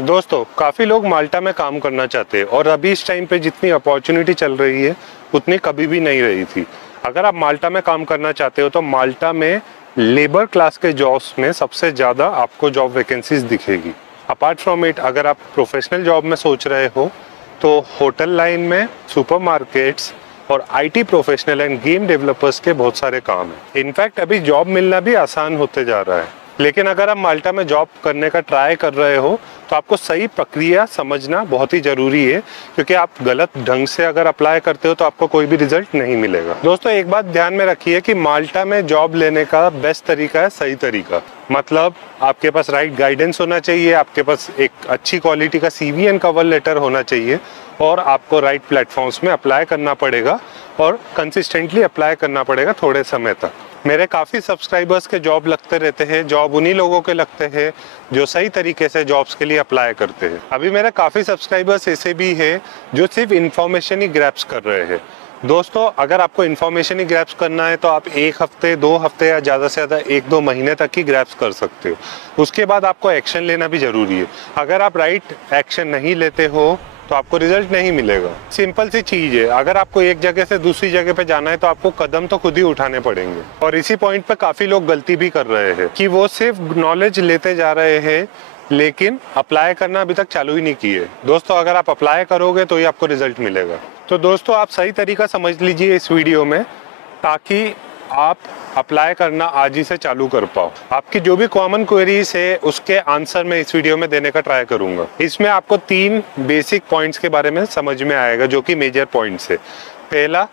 दोस्तों, काफ़ी लोग माल्टा में काम करना चाहते हैं और अभी इस टाइम पे जितनी अपॉर्चुनिटी चल रही है उतनी कभी भी नहीं रही थी। अगर आप माल्टा में काम करना चाहते हो तो माल्टा में लेबर क्लास के जॉब्स में सबसे ज़्यादा आपको जॉब वैकेंसीज दिखेगी। अपार्ट फ्रॉम इट, अगर आप प्रोफेशनल जॉब में सोच रहे हो तो होटल लाइन में, सुपरमार्केट्स और IT professional end game developers के बहुत सारे काम हैं। इनफैक्ट अभी जॉब मिलना भी आसान होते जा रहा है। लेकिन अगर आप माल्टा में जॉब करने का ट्राई कर रहे हो तो आपको सही प्रक्रिया समझना बहुत ही ज़रूरी है, क्योंकि आप गलत ढंग से अगर अप्लाई करते हो तो आपको कोई भी रिजल्ट नहीं मिलेगा। दोस्तों, एक बात ध्यान में रखिए कि माल्टा में जॉब लेने का बेस्ट तरीका है सही तरीका। मतलब आपके पास राइट गाइडेंस होना चाहिए, आपके पास एक अच्छी क्वालिटी का सीवी एंड कवर लेटर होना चाहिए और आपको राइट प्लेटफॉर्म्स में अप्लाई करना पड़ेगा और कंसिस्टेंटली अप्लाई करना पड़ेगा थोड़े समय तक। मेरे काफ़ी सब्सक्राइबर्स के जॉब लगते रहते हैं। जॉब उन्हीं लोगों के लगते हैं जो सही तरीके से जॉब्स के लिए अप्लाई करते हैं। अभी मेरे काफ़ी सब्सक्राइबर्स ऐसे भी हैं जो सिर्फ इन्फॉर्मेशन ही ग्रैब्स कर रहे हैं। दोस्तों, अगर आपको इन्फॉर्मेशन ही ग्रैब्स करना है तो आप 1 हफ्ते, 2 हफ्ते या ज़्यादा से ज़्यादा 1-2 महीने तक ही ग्रैब्स कर सकते हो। उसके बाद आपको एक्शन लेना भी ज़रूरी है। अगर आप राइट एक्शन नहीं लेते हो तो आपको रिजल्ट नहीं मिलेगा। सिंपल सी चीज़ है, अगर आपको एक जगह से दूसरी जगह पे जाना है तो आपको कदम तो खुद ही उठाने पड़ेंगे। और इसी पॉइंट पे काफ़ी लोग गलती भी कर रहे हैं कि वो सिर्फ नॉलेज लेते जा रहे हैं लेकिन अप्लाई करना अभी तक चालू ही नहीं किए। दोस्तों, अगर आप अप्लाई करोगे तो ही आपको रिजल्ट मिलेगा। तो दोस्तों, आप सही तरीका समझ लीजिए इस वीडियो में, ताकि आप अप्लाई करना आज ही से चालू कर पाओ। आपकी जो भी कॉमन क्वेरीज है उसके आंसर मैं इस वीडियो में देने का ट्राई करूंगा। इसमें आपको 3 बेसिक पॉइंट्स के बारे में समझ में आएगा जो कि मेजर पॉइंट्स है। पहला,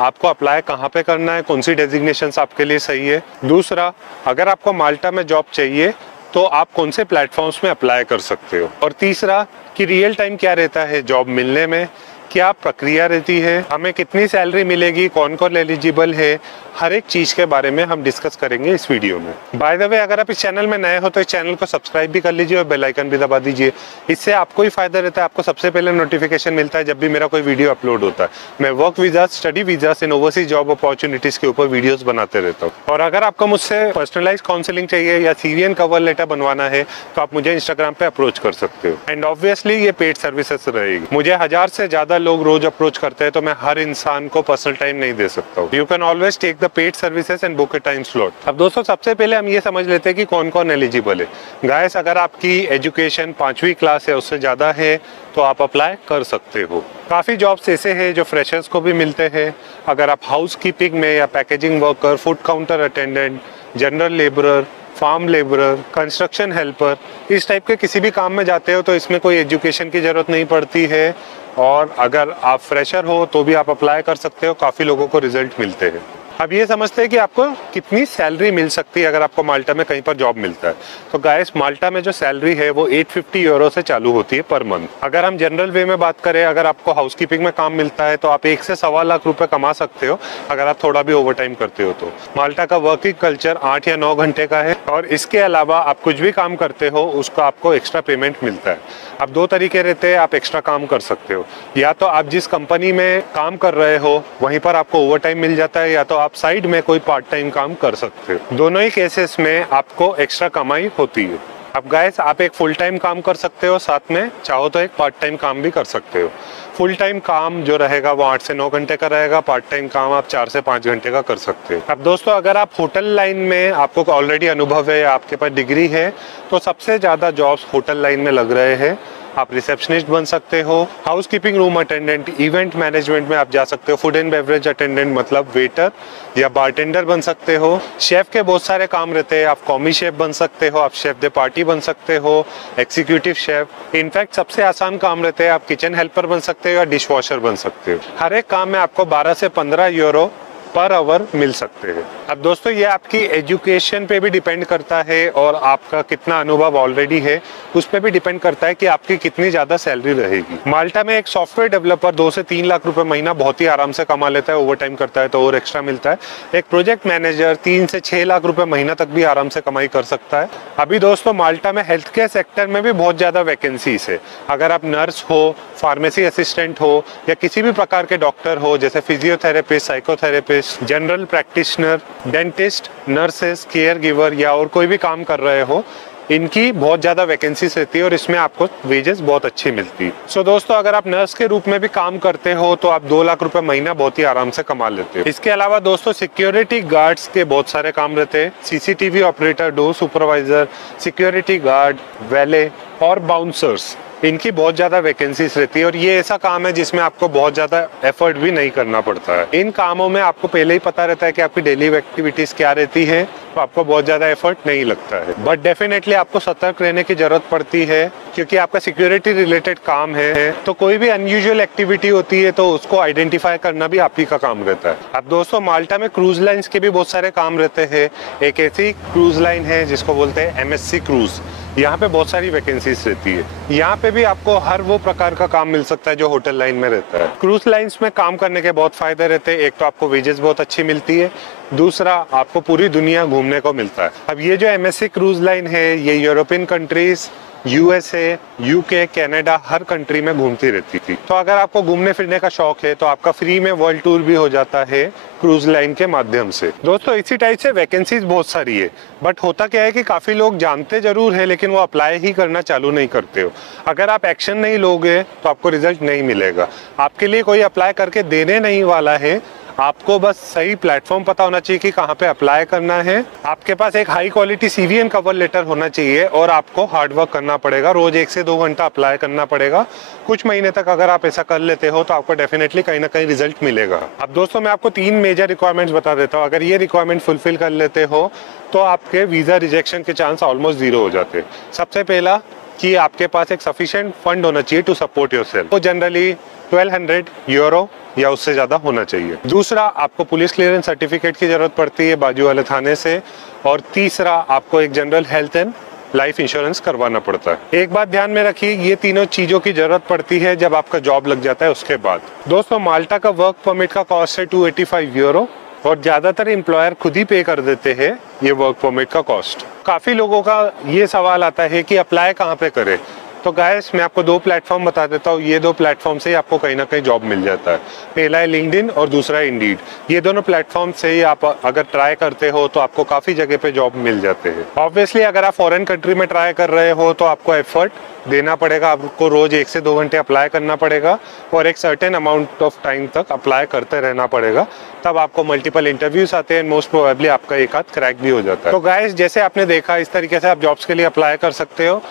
आपको अप्लाई कहाँ पे करना है, कौन सी डेजिग्नेशंस आपके लिए सही है। दूसरा, अगर आपको माल्टा में जॉब चाहिए तो आप कौन से प्लेटफॉर्म्स में अप्लाई कर सकते हो। और तीसरा, कि रियल टाइम क्या रहता है जॉब मिलने में, क्या प्रक्रिया रहती है, हमें कितनी सैलरी मिलेगी, कौन कौन एलिजिबल है, हर एक चीज़ के बारे में हम डिस्कस करेंगे इस वीडियो में। बाय द वे, अगर आप इस चैनल में नए हो तो इस चैनल को सब्सक्राइब भी कर लीजिए और बेल आइकन भी दबा दीजिए। इससे आपको ही फायदा रहता है, आपको सबसे पहले नोटिफिकेशन मिलता है जब भी मेरा कोई वीडियो अपलोड होता है। मैं वर्क वीजा, स्टडी वीजा इन ओवरसीज जॉब अपॉर्चुनिटीज़ के ऊपर वीडियोस बनाते रहता हूँ। और अगर आपको मुझसे पर्सनलाइज काउंसलिंग चाहिए या सीवी एंड कवर लेटर बनवाना है तो आप मुझे इंस्टाग्राम पे अप्रोच कर सकते हो। एंड ऑब्वियसली ये पेड सर्विसेज रहेगी। मुझे 1000 से ज़्यादा लोग रोज अप्रोच करते हैं तो मैं हर इंसान को पर्सनल टाइम नहीं दे सकता हूँ। You can always take the paid services and book a time slot. अब दोस्तों, सबसे पहले हम ये समझ लेते हैं कि कौन कौन एलिजिबल है। गाइस, अगर आपकी एजुकेशन 5वीं क्लास है उससे ज़्यादा है तो आप अप्लाई कर सकते हो। काफ़ी जॉब्स ऐसे हैं जो फ्रेशर्स को भी मिलते हैं। अगर आप हाउस कीपिंग में या packaging worker, food counter attendant, general labourer, farm labourer, construction helper, इस टाइप के किसी भी काम में जाते हो तो इसमें कोई एजुकेशन की ज़रूरत नहीं पड़ती है। और अगर आप फ्रेशर हो तो भी आप अप्लाई कर सकते हो। काफ़ी लोगों को रिजल्ट मिलते हैं। अब ये समझते हैं कि आपको कितनी सैलरी मिल सकती है अगर आपको माल्टा में कहीं पर जॉब मिलता है। तो गाइस, माल्टा में जो सैलरी है वो 850 यूरो से चालू होती है पर मंथ। अगर हम जनरल वे में बात करें, अगर आपको हाउसकीपिंग में काम मिलता है तो आप 1 से सवा लाख रुपए कमा सकते हो अगर आप थोड़ा भी ओवर टाइम करते हो तो। माल्टा का वर्किंग कल्चर 8 या 9 घंटे का है और इसके अलावा आप कुछ भी काम करते हो उसका आपको एक्स्ट्रा पेमेंट मिलता है। अब 2 तरीके रहते हैं आप एक्स्ट्रा काम कर सकते हो। या तो आप जिस कंपनी में काम कर रहे हो वहीं पर आपको ओवर टाइम मिल जाता है, या तो आप साइड में कोई पार्ट टाइम काम कर सकते हो। दोनों ही केसेस में आपको एक्स्ट्रा कमाई होती है। अब गाइस, आप एक फुल टाइम काम कर सकते हो, साथ में चाहो तो एक पार्ट टाइम काम भी कर सकते हो। फुल टाइम काम जो रहेगा वो 8 से 9 घंटे का रहेगा। पार्ट टाइम काम आप 4 से 5 घंटे का कर सकते हो। अब दोस्तों, अगर आप होटल लाइन में आपको ऑलरेडी अनुभव है, आपके पास डिग्री है, तो सबसे ज़्यादा जॉब्स होटल लाइन में लग रहे हैं। आप रिसेप्शनिस्ट बन सकते हो, house keeping room attendant, event management में आप जा सकते हो, फूड एंड बेवरेज अटेंडेंट मतलब वेटर या बारटेंडर बन सकते हो। शेफ के बहुत सारे काम रहते हैं, आप कॉमी शेफ बन सकते हो, आप शेफ दे पार्टी बन सकते हो, एग्जीक्यूटिव शेफ। इनफैक्ट सबसे आसान काम रहते हैं, आप किचन हेल्पर बन सकते हो या डिश वॉशर बन सकते हो। हर एक काम में आपको 12 से 15 यूरो पर आवर मिल सकते हैं। अब दोस्तों, ये आपकी एजुकेशन पे भी डिपेंड करता है और आपका कितना अनुभव ऑलरेडी है उस पर भी डिपेंड करता है कि आपकी कितनी ज़्यादा सैलरी रहेगी। माल्टा में एक सॉफ्टवेयर डेवलपर 2 से 3 लाख रुपए महीना बहुत ही आराम से कमा लेता है। ओवर टाइम करता है तो और एक्स्ट्रा मिलता है। एक प्रोजेक्ट मैनेजर 3 से 6 लाख रुपए महीना तक भी आराम से कमाई कर सकता है। अभी दोस्तों, माल्टा में हेल्थ केयर सेक्टर में भी बहुत ज़्यादा वैकेंसीज है। अगर आप नर्स हो, फार्मेसी असिस्टेंट हो या किसी भी प्रकार के डॉक्टर हो, जैसे physiotherapist, psychotherapist, general practitioner, dentist, nurses, care giver या और कोई भी काम कर रहे हो, इनकी बहुत ज़्यादा वैकेंसीज रहती है और इसमें आपको वेजेस बहुत अच्छी मिलती है। सो दोस्तों, अगर आप नर्स के रूप में भी काम करते हो तो आप 2 लाख रुपए महीना बहुत ही आराम से कमा लेते हो। इसके अलावा दोस्तों सिक्योरिटी गार्ड्स के बहुत सारे काम रहते हैं। CCTV operator, door supervisor, security guard, valet और बाउंसर्स, इनकी बहुत ज़्यादा वैकेंसीज रहती है और ये ऐसा काम है जिसमें आपको बहुत ज़्यादा एफर्ट भी नहीं करना पड़ता है। इन कामों में आपको पहले ही पता रहता है कि आपकी डेली एक्टिविटीज़ क्या रहती है, तो आपको बहुत ज़्यादा एफर्ट नहीं लगता है। बट डेफिनेटली आपको सतर्क रहने की ज़रूरत पड़ती है क्योंकि आपका सिक्योरिटी रिलेटेड काम है, तो कोई भी अनयूजुअल एक्टिविटी होती है तो उसको आइडेंटिफाई करना भी आप ही का काम रहता है। अब दोस्तों, माल्टा में क्रूज लाइन्स के भी बहुत सारे काम रहते हैं। एक ऐसी क्रूज लाइन है जिसको बोलते हैं MSC क्रूज। यहाँ पे बहुत सारी वैकेंसीज रहती है। यहाँ पे भी आपको हर वो प्रकार का काम मिल सकता है जो होटल लाइन में रहता है। क्रूज लाइंस में काम करने के बहुत फायदे रहते हैं। एक तो आपको वेजेस बहुत अच्छी मिलती है, दूसरा आपको पूरी दुनिया घूमने को मिलता है। अब ये जो MSC क्रूज लाइन है ये European countries, USA, UK, Canada हर कंट्री में घूमती रहती थी। तो अगर आपको घूमने फिरने का शौक है तो आपका फ्री में वर्ल्ड टूर भी हो जाता है क्रूज लाइन के माध्यम से। दोस्तों, इसी टाइप से वैकेंसीज बहुत सारी है, बट होता क्या है कि काफी लोग जानते जरूर है लेकिन वो अप्लाई ही करना चालू नहीं करते हो। अगर आप एक्शन नहीं लोगे तो आपको रिजल्ट नहीं मिलेगा। आपके लिए कोई अप्लाई करके देने नहीं वाला है, आपको बस सही प्लेटफॉर्म पता होना चाहिए कि कहाँ पे अप्लाई करना है। आपके पास एक high quality CV and cover letter होना चाहिए और आपको हार्ड वर्क करना पड़ेगा। रोज 1 से 2 घंटा अप्लाई करना पड़ेगा। कुछ महीने तक अगर आप ऐसा कर लेते हो तो आपको डेफिनेटली कहीं ना कहीं रिजल्ट मिलेगा। अब दोस्तों, मैं आपको 3 मेजर रिक्वायरमेंट्स बता देता हूँ। अगर ये रिक्वायरमेंट फुलफिल कर लेते हो तो आपके वीजा रिजेक्शन के चांस ऑलमोस्ट 0 हो जाते हैं। सबसे पहला कि आपके पास एक सफिशिएंट फंड होना चाहिए टू सपोर्ट योरसेल्फ। तो जनरली 1200 यूरो या उससे ज्यादा होना चाहिए। दूसरा, आपको पुलिस क्लियरेंस सर्टिफिकेट की जरूरत पड़ती है बाजू वाले थाने से। और तीसरा, आपको एक general health and life insurance करवाना पड़ता है। एक बात ध्यान में रखिए, ये तीनों चीजों की जरूरत पड़ती है जब आपका जॉब लग जाता है उसके बाद। दोस्तों, माल्टा का वर्क परमिट का कॉस्ट है 285 यूरो और ज्यादातर एम्प्लॉयर खुद ही पे कर देते हैं ये वर्क परमिट का कॉस्ट। काफी लोगों का ये सवाल आता है कि अप्लाई कहाँ पे करें। तो गाइस, मैं आपको 2 प्लेटफॉर्म बता देता हूँ। ये 2 प्लेटफॉर्म से ही आपको कहीं ना कहीं जॉब मिल जाता है। पहला है लिंक्डइन और दूसरा है इंडीड। ये दोनों प्लेटफॉर्म से ही आप अगर ट्राई करते हो तो आपको काफी जगह पे जॉब मिल जाते हैं। ऑब्वियसली अगर आप फॉरेन कंट्री में ट्राई कर रहे हो तो आपको एफर्ट देना पड़ेगा। आपको रोज 1 से 2 घंटे अप्लाई करना पड़ेगा और एक सर्टेन अमाउंट ऑफ टाइम तक अप्लाई करते रहना पड़ेगा। तब आपको मल्टीपल इंटरव्यूज आते हैं। मोस्ट प्रोबेबली आपका एक आध क्रैक भी हो जाता है। तो गाइस, जैसे आपने देखा, इस तरीके से आप जॉब्स के लिए अप्लाई कर सकते हो।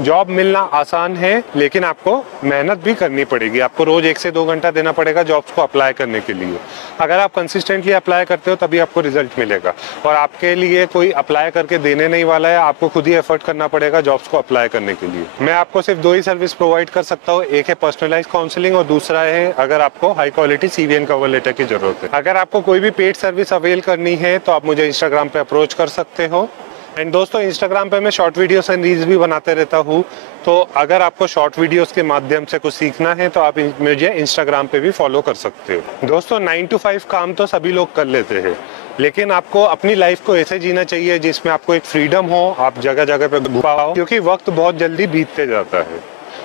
जॉब मिलना आसान है लेकिन आपको मेहनत भी करनी पड़ेगी। आपको रोज 1 से 2 घंटा देना पड़ेगा जॉब्स को अप्लाई करने के लिए। अगर आप कंसिस्टेंटली अप्लाई करते हो तभी आपको रिजल्ट मिलेगा और आपके लिए कोई अप्लाई करके देने नहीं वाला है। आपको खुद ही एफर्ट करना पड़ेगा जॉब्स को अप्लाई करने के लिए। मैं आपको सिर्फ 2 ही सर्विस प्रोवाइड कर सकता हूँ। एक है पर्सनलाइज काउंसलिंग और दूसरा है अगर आपको high quality CV and cover letter की जरूरत है। अगर आपको कोई भी पेड सर्विस अवेल करनी है तो आप मुझे इंस्टाग्राम पे अप्रोच कर सकते हो। एंड दोस्तों, इंस्टाग्राम पे मैं शॉर्ट वीडियोस एंड रील्स भी बनाते रहता हूँ। तो अगर आपको शॉर्ट वीडियोस के माध्यम से कुछ सीखना है तो आप मुझे इंस्टाग्राम पे भी फॉलो कर सकते हो। दोस्तों, 9 to 5 काम तो सभी लोग कर लेते हैं, लेकिन आपको अपनी लाइफ को ऐसे जीना चाहिए जिसमें आपको एक फ्रीडम हो, आप जगह जगह पे घूम पाओ, क्योंकि वक्त बहुत जल्दी बीतते जाता है।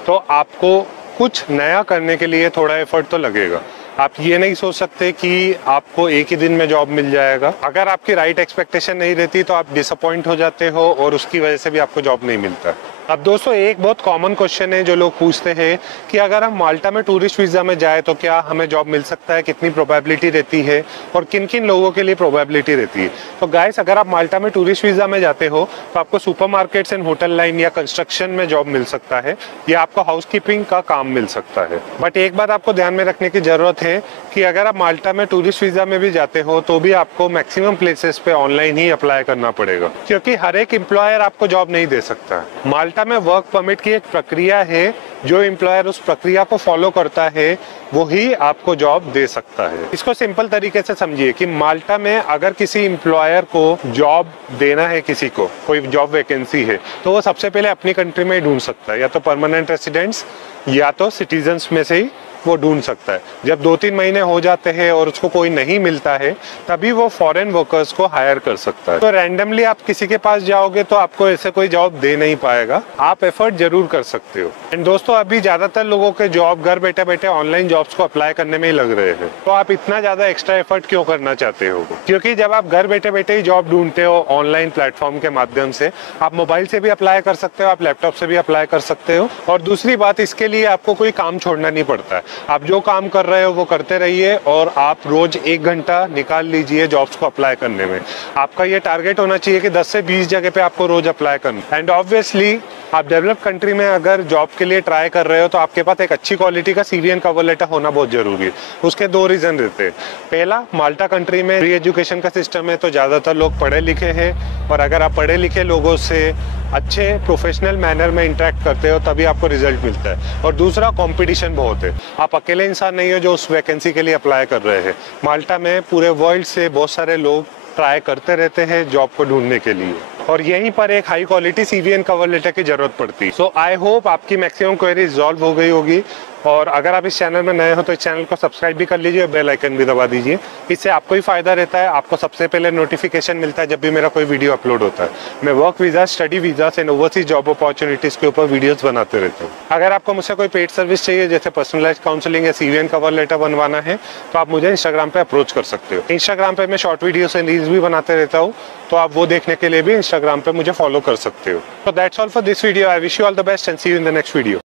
तो आपको कुछ नया करने के लिए थोड़ा एफर्ट तो लगेगा। आप ये नहीं सोच सकते कि आपको एक ही दिन में जॉब मिल जाएगा। अगर आपकी राइट एक्सपेक्टेशन नहीं रहती तो आप डिसअपॉइंट हो जाते हो और उसकी वजह से भी आपको जॉब नहीं मिलता। अब दोस्तों, एक बहुत कॉमन क्वेश्चन है जो लोग पूछते हैं कि अगर हम माल्टा में टूरिस्ट वीजा में जाए तो क्या हमें जॉब मिल सकता है, कितनी प्रोबेबिलिटी रहती है और किन किन लोगों के लिए प्रोबेबिलिटी रहती है। तो गाइस, अगर आप माल्टा में टूरिस्ट वीजा में जाते हो तो आपको सुपरमार्केट्स एंड होटल लाइन या कंस्ट्रक्शन में जॉब मिल सकता है या आपको हाउसकीपिंग का काम मिल सकता है। बट एक बात आपको ध्यान में रखने की जरूरत है कि अगर आप माल्टा में टूरिस्ट वीजा में भी जाते हो तो भी आपको मैक्सिमम प्लेसेस पे ऑनलाइन ही अप्लाई करना पड़ेगा, क्योंकि हर एक एम्प्लॉयर आपको जॉब नहीं दे सकता। माल्टा में वर्क परमिट की एक प्रक्रिया है, जो एम्प्लॉयर उस प्रक्रिया को फॉलो करता है वो ही आपको जॉब दे सकता है। इसको सिंपल तरीके से समझिए कि माल्टा में अगर किसी एम्प्लॉयर को जॉब देना है, किसी को कोई जॉब वैकेंसी है, तो वो सबसे पहले अपनी कंट्री में ढूंढ सकता है, या तो परमानेंट रेसिडेंट्स या तो सिटीजन्स में से ही वो ढूंढ सकता है। जब 2-3 महीने हो जाते हैं और उसको कोई नहीं मिलता है, तभी वो फॉरेन वर्कर्स को हायर कर सकता है। तो रैंडमली आप किसी के पास जाओगे तो आपको ऐसे कोई जॉब दे नहीं पाएगा, आप एफर्ट जरूर कर सकते हो। एंड दोस्तों, अभी ज्यादातर लोगों के जॉब घर बैठे बैठे ऑनलाइन जॉब्स को अप्लाई करने में ही लग रहे हैं, तो आप इतना ज्यादा एक्स्ट्रा एफर्ट क्यों करना चाहते हो? क्योंकि जब आप घर बैठे बैठे ही जॉब ढूंढते हो ऑनलाइन प्लेटफॉर्म के माध्यम से, आप मोबाइल से भी अप्लाई कर सकते हो, आप लैपटॉप से भी अप्लाई कर सकते हो। और दूसरी बात, इसके लिए आपको कोई काम छोड़ना नहीं पड़ता है। आप जो काम कर रहे हो वो करते रहिए और आप रोज 1 घंटा निकाल लीजिए जॉब्स को अप्लाई करने में। आपका ये टारगेट होना चाहिए कि 10 से 20 जगह पे आपको रोज अप्लाई करना। एंड ऑब्वियसली आप डेवलप कंट्री में अगर जॉब के लिए ट्राई कर रहे हो तो आपके पास एक अच्छी क्वालिटी का सीवी एंड कवर लेटर होना बहुत जरूरी है। उसके 2 रीजन रहते हैं। पहला, माल्टा कंट्री में फ्री एजुकेशन का सिस्टम है, तो ज्यादातर लोग पढ़े लिखे हैं, और अगर आप पढ़े लिखे लोगों से अच्छे प्रोफेशनल मैनर में इंटरेक्ट करते हो तभी आपको रिजल्ट मिलता है। और दूसरा, कंपटीशन बहुत है, आप अकेले इंसान नहीं हो जो उस वैकेंसी के लिए अप्लाई कर रहे हैं। माल्टा में पूरे वर्ल्ड से बहुत सारे लोग ट्राई करते रहते हैं जॉब को ढूंढने के लिए, और यहीं पर एक high quality CV and cover letter की जरूरत पड़ती है। सो आई होप आपकी मैक्सिमम क्वेरी रिजॉल्व हो गई होगी। और अगर आप इस चैनल में नए हो तो इस चैनल को सब्सक्राइब भी कर लीजिए और बेल आइकन भी दबा दीजिए। इससे आपको ही फायदा रहता है, आपको सबसे पहले नोटिफिकेशन मिलता है जब भी मेरा कोई वीडियो अपलोड होता है। मैं work visa, study visa and overseas job opportunities के ऊपर वीडियोस बनाते रहता हूँ। अगर आपको मुझसे कोई पेड सर्विस चाहिए जैसे पर्सनलाइज्ड काउंसलिंग या सीवी एंड कवर लेटर बनवाना है, तो आप मुझे इंस्टाग्राम पे अप्रोच कर सकते हो। इंस्टाग्राम पे मैं शॉर्ट वीडियोस एंड रील्स भी बनाते रहता हूँ, तो आप वो देखने के लिए भी इंस्टाग्राम पे मुझे फॉलो कर सकते हो। तो that's all for this video. I wish you all the best and see you in the next video.